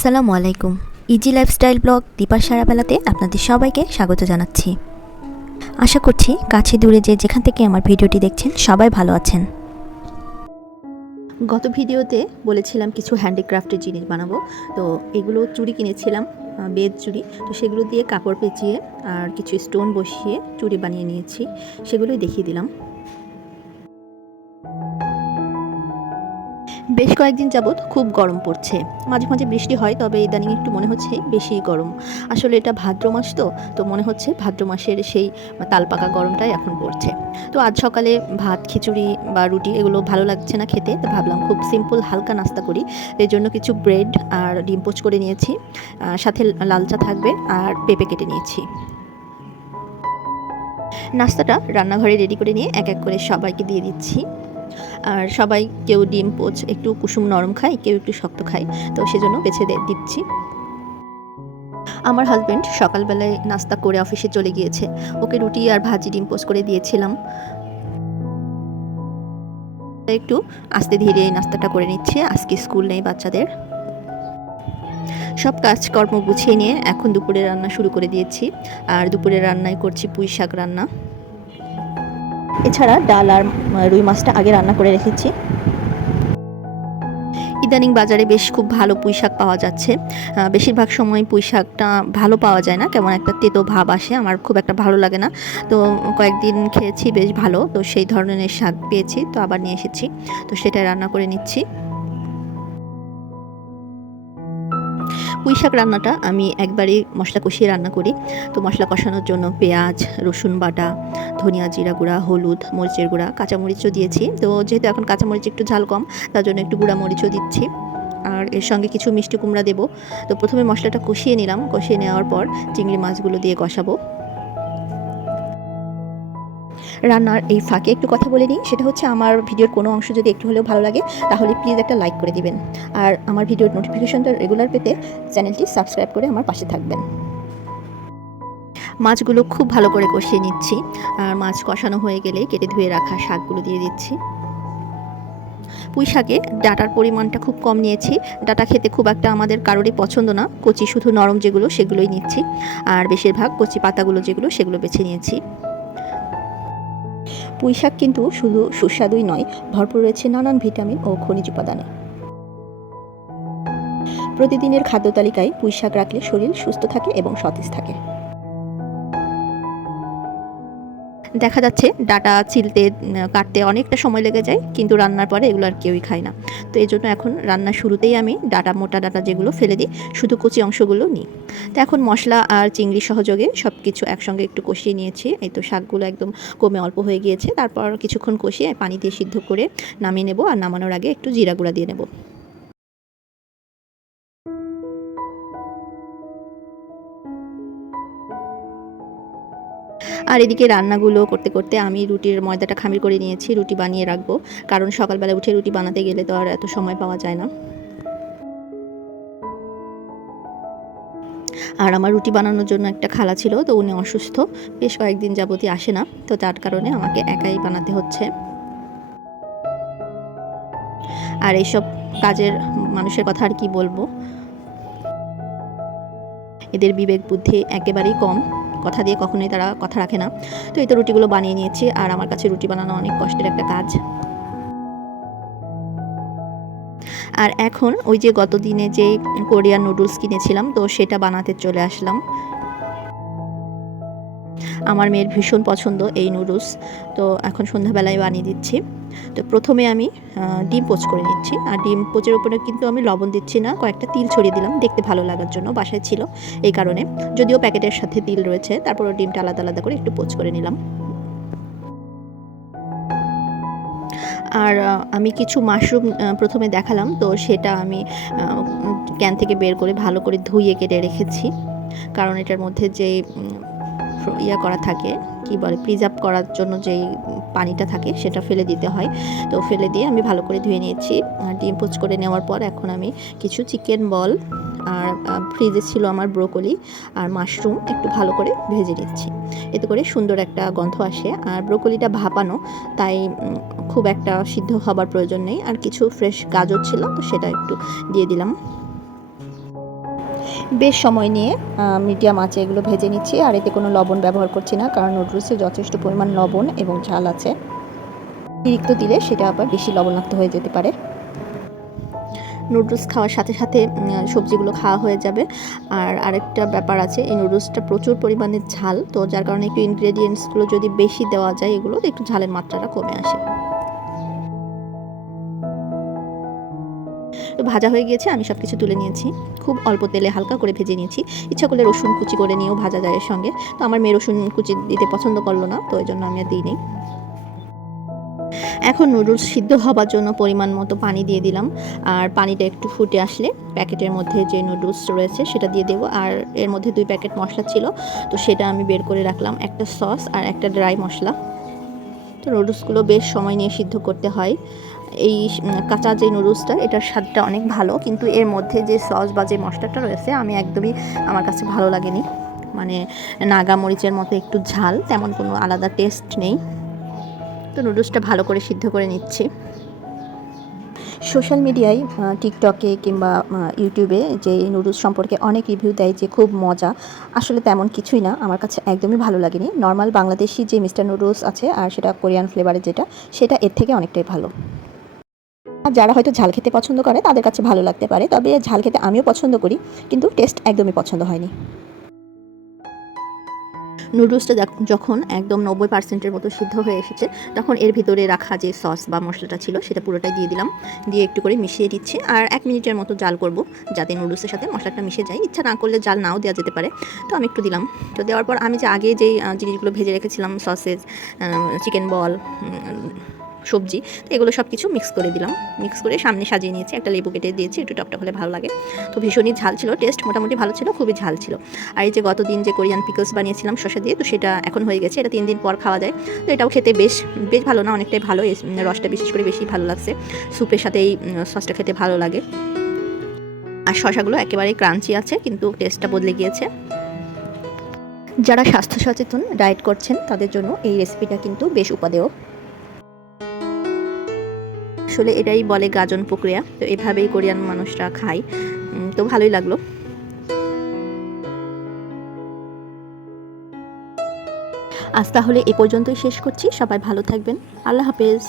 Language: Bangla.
আসসালামু আলাইকুম। ইজি লাইফস্টাইল ব্লগ দীপার সারাবেলাতে আপনাদের সবাইকে স্বাগত জানাচ্ছি। আশা করছি কাছে দূরে যে যেখান থেকে আমার ভিডিওটি দেখছেন সবাই ভালো আছেন। গত ভিডিওতে বলেছিলাম কিছু হ্যান্ডিক্রাফটের জিনিস বানাবো। তো এগুলো চুড়ি কিনেছিলাম বেদ চুড়ি। তো সেগুলো দিয়ে কাপড় পেঁচিয়ে আর কিছু স্টোন বসিয়ে চুড়ি বানিয়ে নিয়েছি। সেগুলোই দেখিয়ে দিলাম। বেশ কয়েকদিন যাবৎ খুব গরম পড়ছে। মাঝে মাঝে বৃষ্টি হয়, তবে ইদানিং একটু মনে হচ্ছে বেশি গরম। আসলে এটা ভাদ্র মাস তো তো মনে হচ্ছে ভাদ্র মাসের সেই তালপাকা গরমটাই এখন পড়ছে। তো আজ সকালে ভাত, খিচুড়ি বা রুটি এগুলো ভালো লাগছে না খেতে, তো ভাবলাম খুব সিম্পল হালকা নাস্তা করি। এর জন্য কিছু ব্রেড আর ডিম পোচ করে নিয়েছি। সাথে লাল চা থাকবে আর পেঁপে কেটে নিয়েছি। নাস্তাটা রান্নাঘরে রেডি করে নিয়ে এক এক করে সবাইকে দিয়ে দিচ্ছি। আর সবাই কেউ ডিম, পোচ, একটু কুসুম নরম খায়, কেউ একটু শক্ত খায়। তো সেজন্য বেছে দিচ্ছি। আমার হাজব্যান্ড সকালবেলায় নাস্তা করে অফিসে চলে গিয়েছে। ওকে রুটি আর ভাজি ডিম, পোচ করে দিয়েছিলাম। একটু আস্তে ধীরে নাস্তাটা করে নিচ্ছে। আজকে স্কুল নেই বাচ্চাদের। সব কাজকর্ম গুছিয়ে নিয়ে এখন দুপুরে রান্না শুরু করে দিয়েছি। আর দুপুরে রান্নায় করছি পুঁই শাক রান্না। এছাড়া ডাল আর রুই মাছটা আগে রান্না করে রেখেছি। ইদানিং বাজারে বেশ খুব ভালো পুঁই শাক পাওয়া যাচ্ছে। বেশিরভাগ সময় পুঁই শাকটা ভালো পাওয়া যায় না, কেমন একটা তেতো ভাব আসে, আমার খুব একটা ভালো লাগে না। তো কয়েকদিন খেয়েছি, বেশ ভালো, তো সেই ধরনের শাক পেয়েছি, তো আবার নিয়ে এসেছি, তো সেটা রান্না করে নিচ্ছি। পুঁই শাক রান্নাটা আমি একবারই মশলা কষিয়ে রান্না করি। তো মশলা কষানোর জন্য পেঁয়াজ, রসুন বাটা, ধনিয়া জিরা গুঁড়া, হলুদ, মরিচের গুঁড়া, কাঁচামরিচও দিয়েছি। তো যেহেতু এখন কাঁচামরিচ একটু ঝাল কম, তার জন্য একটু গুঁড়া মরিচও দিচ্ছি। আর এর সঙ্গে কিছু মিষ্টি কুমড়া দেবো। তো প্রথমে মশলাটা কষিয়ে নিলাম। কষিয়ে নেওয়ার পর চিংড়ি মাছগুলো দিয়ে কষাবো। রান্নার এই ফাঁকে একটু কথা বলে নিই। সেটা হচ্ছে আমার ভিডিওর কোনো অংশ যদি একটু হলেও ভালো লাগে, তাহলে প্লিজ একটা লাইক করে দিবেন। আর আমার ভিডিওর নোটিফিকেশনটা রেগুলার পেতে চ্যানেলটি সাবস্ক্রাইব করে আমার পাশে থাকবেন। মাছগুলো খুব ভালো করে কষিয়ে নিচ্ছি। আর মাছ কষানো হয়ে গেলে কেটে ধুয়ে রাখা শাকগুলো দিয়ে দিচ্ছি। পুঁই শাকে ডাটার পরিমাণটা খুব কম নিয়েছি। ডাটা খেতে খুব একটা আমাদের কারোরই পছন্দ না। কচি শুধু নরম যেগুলো সেগুলোই নিচ্ছি। আর বেশিরভাগ কচি পাতাগুলো যেগুলো সেগুলো বেছে নিয়েছি। পুঁই শাক কিন্তু শুধু সুস্বাদুই নয়, ভরপুর রয়েছে নানান ভিটামিন ও খনিজ উপাদানে। প্রতিদিনের খাদ্য তালিকায় পুঁই শাক রাখলে শরীর সুস্থ থাকে এবং সতেজ থাকে। দেখা যাচ্ছে ডাটা ছিলতে কাটতে অনেকটা সময় লেগে যায়, কিন্তু রান্নার পরে এগুলো আর কেউই খায় না। তো এই জন্য এখন রান্নার শুরুতেই আমি ডাটা, মোটা ডাটা যেগুলো ফেলে দিই, শুধু কচি অংশগুলো নিই। তো এখন মশলা আর চিংড়ি সহযোগে সব কিছু একসঙ্গে একটু কষিয়ে নিয়েছি। এই তো শাকগুলো একদম কমে অল্প হয়ে গিয়েছে। তারপর কিছুক্ষণ কষিয়ে পানি দিয়ে সিদ্ধ করে নামিয়ে নেব আর নামানোর আগে একটু জিরা গুঁড়া দিয়ে নেব। আর এদিকে রান্নাগুলো করতে করতে আমি রুটির ময়দাটা খামির করে নিয়েছি, রুটি বানিয়ে রাখব। কারণ সকালবেলা উঠে রুটি বানাতে গেলে তো আর এত সময় পাওয়া যায় না। আর আমার রুটি বানানোর জন্য একটা খালা ছিল, তো উনি অসুস্থ। বেশ কয়েকদিন যাবতই আসে না, তো তার কারণে আমাকে একাই বানাতে হচ্ছে। আর এইসব কাজের মানুষের কথা আর কি বলব? এদের বিবেক বুদ্ধি একেবারেই কম। কথা দিয়ে কখনোই তারা কথা রাখে না। তো এই তো রুটিগুলো বানিয়ে নিয়েছি আর আমার কাছে রুটি বানানো অনেক কষ্টের একটা কাজ। আর এখন ওই যে গত দিনে যে কোরিয়ান নুডলস কিনেছিলাম, তো সেটা বানাতে চলে আসলাম। আমার মেয়ের ভীষণ পছন্দ এই নুডলস, তো এখন সন্ধ্যাবেলায় বানিয়ে দিচ্ছি। তো প্রথমে আমি ডিম পোচ করে নিচ্ছি। আর ডিম পোচের উপরে কিন্তু আমি লবণ দিচ্ছি না, কয়েকটা তিল ছড়িয়ে দিলাম, দেখতে ভালো লাগার জন্য বাসায় ছিল এই কারণে। যদিও প্যাকেটের সাথে তিল রয়েছে, তারপর ডিমটা আলাদা আলাদা করে একটু পোচ করে নিলাম। আর আমি কিছু মাশরুম প্রথমে দেখালাম, তো সেটা আমি ক্যান থেকে বের করে ভালো করে ধুইয়ে কেটে রেখেছি। কারণ এটার মধ্যে যে ইয়া করা থাকে, কি বলে প্রিজার্ভ করার জন্য যেই পানিটা থাকে সেটা ফেলে দিতে হয়। তো ফেলে দিয়ে আমি ভালো করে ধুয়ে নিয়েছি। ডিম পোচ করে নেওয়ার পর এখন আমি কিছু চিকেন বল আর ফ্রিজে ছিল আমার ব্রোকলি আর মাশরুম একটু ভালো করে ভেজে নিচ্ছি। এতে করে সুন্দর একটা গন্ধ আসে। আর ব্রোকলিটা ভাপানো, তাই খুব একটা সিদ্ধ হবার প্রয়োজন নেই। আর কিছু ফ্রেশ গাজর ছিল, তো সেটা একটু দিয়ে দিলাম। বেশ সময় নিয়ে মিডিয়াম আঁচে এগুলো ভেজে নিচ্ছি, আর এতে কোনো লবণ ব্যবহার করছি না, কারণ নুডলসে যথেষ্ট পরিমাণ লবণ এবং ঝাল আছে। অতিরিক্ত দিলে সেটা আবার বেশি লবণাক্ত হয়ে যেতে পারে। নুডলস খাওয়ার সাথে সাথে সবজিগুলো খাওয়া হয়ে যাবে। আর আরেকটা ব্যাপার আছে, এই নুডলসটা প্রচুর পরিমাণে ঝাল, তো যার কারণে একটু ইনগ্রেডিয়েন্টসগুলো যদি বেশি দেওয়া যায়, এগুলো একটু ঝালের মাত্রাটা কমে আসে। তো ভাজা হয়ে গিয়েছে, আমি সব কিছু তুলে নিয়েছি। খুব অল্প তেলে হালকা করে ভেজে নিয়েছি। ইচ্ছা করলে রসুন কুচি করে নিয়েও ভাজা যায় এর সঙ্গে। তো আমার মেয়ে রসুন কুচি দিতে পছন্দ করল না, তো এই জন্য আমি আর দিই এখন নুডলস সিদ্ধ হবার জন্য পরিমাণ মতো পানি দিয়ে দিলাম। আর পানিটা একটু ফুটে আসলে প্যাকেটের মধ্যে যে নুডলস রয়েছে সেটা দিয়ে দেবো। আর এর মধ্যে দুই প্যাকেট মশলা ছিল, তো সেটা আমি বের করে রাখলাম। একটা সস আর একটা ড্রাই মশলা। তো নুডলসগুলো বেশ সময় নিয়ে সিদ্ধ করতে হয়। এই কাঁচা যে নুডলসটা, এটার স্বাদটা অনেক ভালো। কিন্তু এর মধ্যে যে সস বা যে মশলাটা রয়েছে, আমি একদমই আমার কাছে ভালো লাগেনি। মানে নাগা মরিচের মতো একটু ঝাল, তেমন কোনো আলাদা টেস্ট নেই। তো নুডলসটা ভালো করে সিদ্ধ করে নিচ্ছি। সোশ্যাল মিডিয়ায় টিকটকে কিংবা ইউটিউবে যে নুডলস সম্পর্কে অনেক রিভিউ দেয় যে খুব মজা, আসলে তেমন কিছুই না। আমার কাছে একদমই ভালো লাগেনি। নর্মাল বাংলাদেশি যে মিস্টার নুডলস আছে, আর সেটা কোরিয়ান ফ্লেভারের যেটা, সেটা এর থেকে অনেকটাই ভালো। আর যারা হয়তো ঝাল খেতে পছন্দ করে, তাদের কাছে ভালো লাগতে পারে। তবে ঝাল খেতে আমিও পছন্দ করি, কিন্তু টেস্ট একদমই পছন্দ হয়নি। নুডলসটা যখ- যখন একদম নব্বই পার্সেন্টের মতো সিদ্ধ হয়ে এসেছে, তখন এর ভিতরে রাখা যে সস বা মশলাটা ছিল, সেটা পুরোটাই দিয়ে দিলাম। দিয়ে একটু করে মিশিয়ে দিচ্ছি, আর এক মিনিটের মতো জাল করব, যাতে নুডলসের সাথে মশলাটা মিশে যায়। ইচ্ছা না করলে জাল নাও দেওয়া যেতে পারে। তো আমি একটু দিলাম। তো দেওয়ার পর আমি যে আগে যেই জিনিসগুলো ভেজে রেখেছিলাম সসেজ চিকেন বল সবজি। তো এগুলো সব কিছু মিক্স করে দিলাম। মিক্স করে সামনে সাজিয়ে নিয়েছি। একটা লেবু কেটে দিয়েছি, একটু টকটক হলে ভালো লাগে। তো ভীষণই ঝাল ছিল টেস্ট মোটামুটি ভালো ছিল, খুবই ঝাল ছিল। আর এই যে গত দিন যে কোরিয়ান পিকলস বানিয়েছিলাম শসা দিয়ে, তো সেটা এখন হয়ে গেছে। এটা তিন দিন পর খাওয়া যায়। তো এটাও খেতে বেশ বেশ ভালো না, অনেকটাই ভালো। রসটা বিশেষ করে বেশি ভালো লাগছে। স্যুপের সাথে এই সসটা খেতে ভালো লাগে। আর শশাগুলো একেবারেই ক্রাঞ্চি আছে, কিন্তু টেস্টটা বদলে গিয়েছে। যারা স্বাস্থ্য সচেতন ডায়েট করছেন, তাদের জন্য এই রেসিপিটা কিন্তু বেশ উপাদেয়। আসলে এটাই বলে গাজন প্রক্রিয়া। তো এভাবেই কোরিয়ান মানুষরা খায়। তো ভালোই লাগল। আজ তাহলে এ পর্যন্তই শেষ করছি। সবাই ভালো থাকবেন। আল্লাহ হাফেজ।